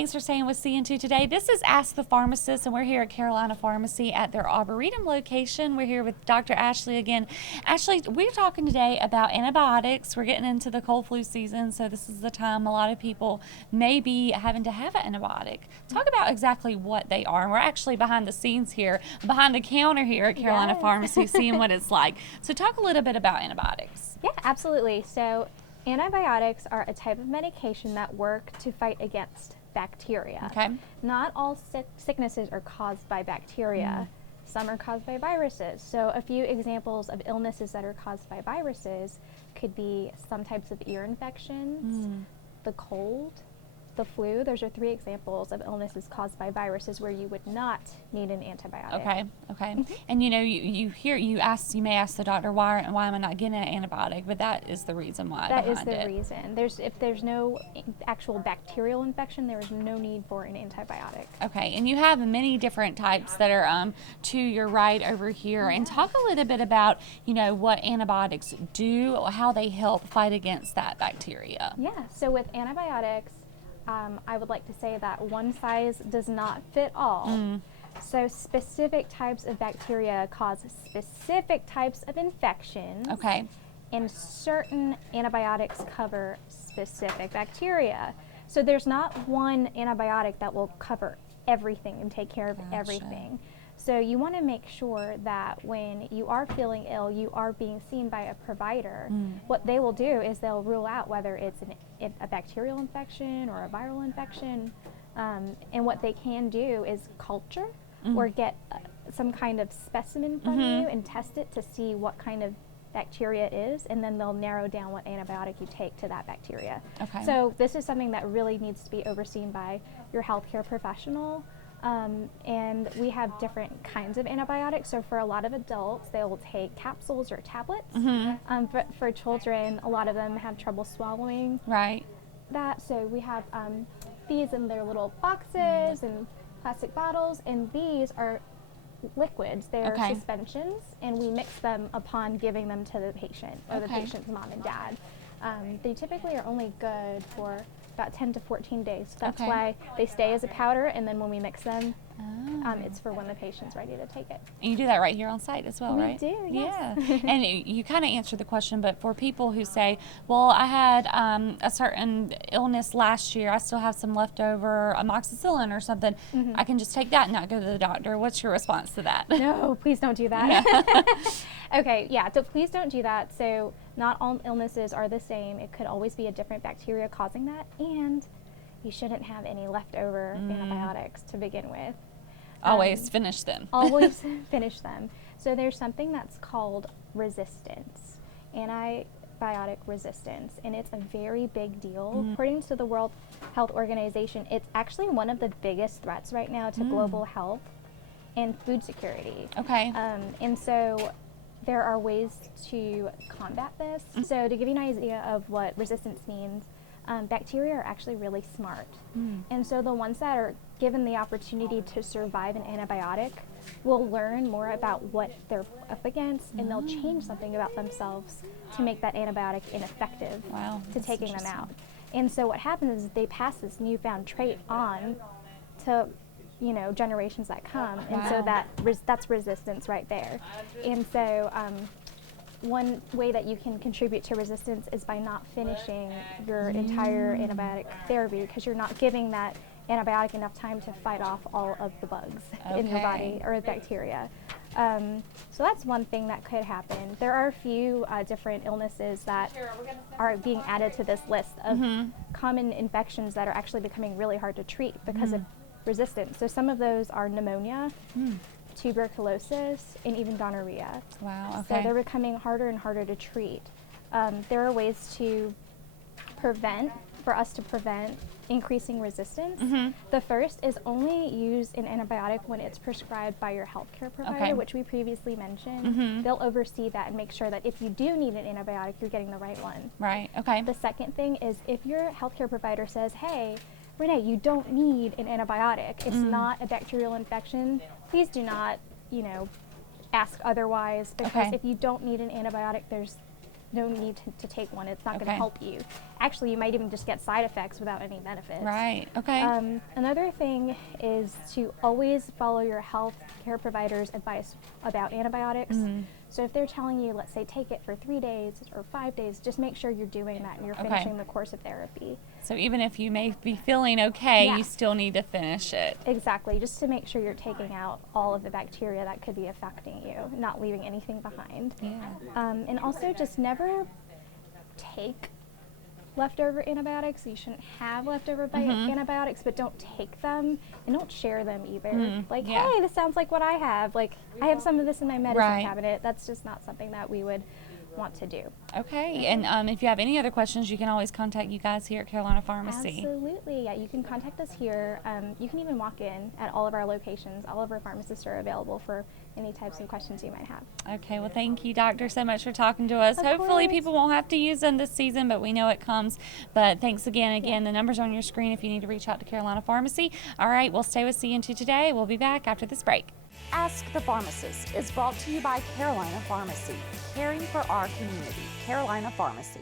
Thanks for staying with CN2 today. This is Ask the Pharmacist, and we're here at Carolina Pharmacy at their Arboretum location. We're here with Dr. Ashley again. Ashley, we're talking today about antibiotics. We're getting into the cold flu season, so this is the time a lot of people may be having to have an antibiotic. Talk about exactly what they are. And we're actually behind the scenes here, behind the counter here at Carolina Pharmacy, seeing what it's like. So talk a little bit about antibiotics. Yeah, absolutely. So antibiotics are a type of medication that work to fight against bacteria. Okay. Not all sicknesses are caused by bacteria. Some are caused by viruses. So a few examples of illnesses that are caused by viruses could be some types of ear infections, the cold, the flu. Those are 3 examples of illnesses caused by viruses where you would not need an antibiotic. Okay. And you know, you may ask the doctor, why am I not getting an antibiotic? But that is the reason why. That is the reason. If there's no actual bacterial infection, there is no need for an antibiotic. Okay, and you have many different types that are to your right over here. And talk a little bit about, you know, what antibiotics do, how they help fight against that bacteria. Yeah, so with antibiotics, I would like to say that one size does not fit all. So specific types of bacteria cause specific types of infections. Okay. And certain antibiotics cover specific bacteria. So there's not one antibiotic that will cover everything and take care of everything. So you want to make sure that when you are feeling ill, you are being seen by a provider. What they will do is they'll rule out whether it's a bacterial infection or a viral infection. And what they can do is culture or get some kind of specimen from you and test it to see what kind of bacteria is, and then they'll narrow down what antibiotic you take to that bacteria. Okay. So this is something that really needs to be overseen by your healthcare professional. And we have different kinds of antibiotics. So for a lot of adults, they will take capsules or tablets. But for children, a lot of them have trouble swallowing that. So we have these in their little boxes and plastic bottles, and these are liquids. They're suspensions, and we mix them upon giving them to the patient or the patient's mom and dad. They typically are only good for about 10 to 14 days. That's why they stay as a powder, and then when we mix them, it's for when the patient's ready to take it. And you do that right here on site as well, right? We do, yes. Yeah. And you kind of answered the question, but for people who say, well, I had a certain illness last year, I still have some leftover amoxicillin or something, I can just take that and not go to the doctor. What's your response to that? No, please don't do that. Okay, yeah, so please don't do that. So not all illnesses are the same. It could always be a different bacteria causing that, and you shouldn't have any leftover antibiotics to begin with. Always finish them. Always finish them. So there's something that's called resistance, antibiotic resistance, and it's a very big deal. According to the World Health Organization, it's actually one of the biggest threats right now to global health and food security. Okay. And so there are ways to combat this. So to give you an idea of what resistance means, bacteria are actually really smart. And so the ones that are given the opportunity to survive an antibiotic will learn more about what they're up against, and they'll change something about themselves to make that antibiotic ineffective to taking them out. And so what happens is they pass this newfound trait on to generations that come. And so that's resistance right there. And so one way that you can contribute to resistance is by not finishing your entire antibiotic therapy, because you're not giving that antibiotic enough time to fight off all of the bugs in your body or bacteria. So that's one thing that could happen. There are a few different illnesses that are being added to this list of common infections that are actually becoming really hard to treat because of resistance. So some of those are pneumonia, tuberculosis, and even gonorrhea. Wow, So they're becoming harder and harder to treat. There are ways for us to prevent increasing resistance. The first is only use an antibiotic when it's prescribed by your healthcare provider, which we previously mentioned. They'll oversee that and make sure that if you do need an antibiotic, you're getting the right one. Right, okay. The second thing is if your healthcare provider says, hey, Renee, you don't need an antibiotic. It's not a bacterial infection. Please do not, ask otherwise, because if you don't need an antibiotic, there's no need to take one. It's not going to Okay. help you. Actually, you might even just get side effects without any benefits. Right. Okay. Another thing is to always follow your health care provider's advice about antibiotics. So if they're telling you, let's say, take it for 3 days or 5 days, just make sure you're doing that and you're Okay. finishing the course of therapy. So even if you may be feeling okay, Yeah. you still need to finish it. Exactly, just to make sure you're taking out all of the bacteria that could be affecting you, not leaving anything behind. Yeah. And also just never take leftover antibiotics. You shouldn't have leftover antibiotics, but don't take them and don't share them either. Like, yeah. hey, this sounds like what I have. Like, I have some of this in my medicine Right. cabinet. That's just not something that we would want to do. Okay. And if you have any other questions, you can always contact you guys here at Carolina Pharmacy. Absolutely, yeah. You can contact us here. You can even walk in at all of our locations. All of our pharmacists are available for any types of questions you might have. Okay. Well, thank you, Doctor, so much for talking to us. Of Hopefully course. people won't have to use them this season, but we know it comes. But thanks again. The number's on your screen if you need to reach out to Carolina Pharmacy. All right. We'll stay with CN2 today. We'll be back after this break. Ask the Pharmacist is brought to you by Carolina Pharmacy, caring for our community. Carolina Pharmacy.